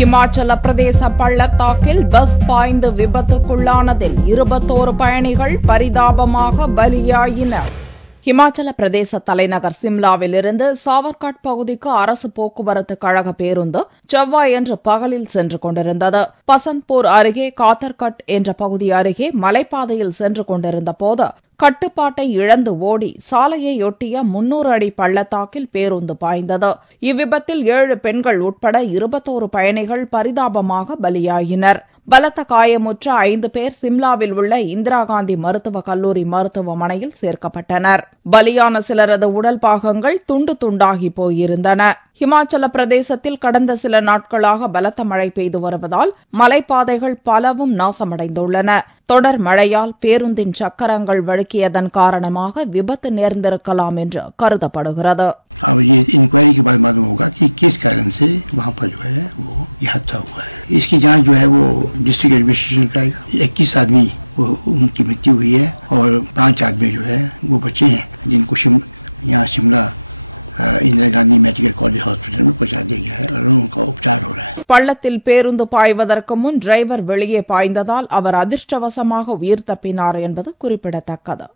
இமாச்சல பிரதேச பள்ளத்தாக்கில் பஸ் பாய்ந்து விபத்துக்குள்ளானதில் 21 பயணிகள் பரிதாபமாக பலியாயினர். இமாச்சல பிரதேச தலைநகர் சிம்லாவிலிருந்து சாவர்காட் பகுதிக்கு அரசு போக்குவரத்து கழக பேருந்து செவ்வாயன்று பகலில் சென்று கொண்டிருந்தது. பசந்த்பூர் அருகே காத்தர்கட் என்ற பகுதி அருகே மலைப்பாதையில் சென்று கொண்டிருந்த போது கட்டுப்பாட்டை இழந்து ஓடி சாலையையொட்டிய 300 அடி பள்ளத்தாக்கில் பேருந்து பாய்ந்தது. இவ்விபத்தில் 7 பெண்கள் உட்பட 21 பயணிகள் பரிதாபமாக பலியாயினர். பலத்த காயமுற்ற 5 பேர் சிம்லாவில் உள்ள இந்திரா காந்தி மருத்துவக் கல்லூரி மருத்துவமனையில் சேர்க்கப்பட்டனர். பலியான சிலரது உடல் பாகங்கள் துண்டு துண்டாகி போயிருந்தன. இமாச்சல பிரதேசத்தில் கடந்த சில நாட்களாக பலத்த மழை பெய்து வருவதால் மலைப்பாதைகள் பலவும் நாசமடைந்துள்ளன. தொடர் மழையால் பேருந்தின் சக்கரங்கள் வழுக்கியதன் காரணமாக விபத்து நேர்ந்திருக்கலாம் என்று கருதப்படுகிறது. பள்ளத்தில் பேருந்து பாய்வதற்கு முன் டிரைவர் வெளியே பாய்ந்ததால் அவர் அதிர்ஷ்டவசமாக உயிர் தப்பினார் என்பது குறிப்பிடத்தக்கது.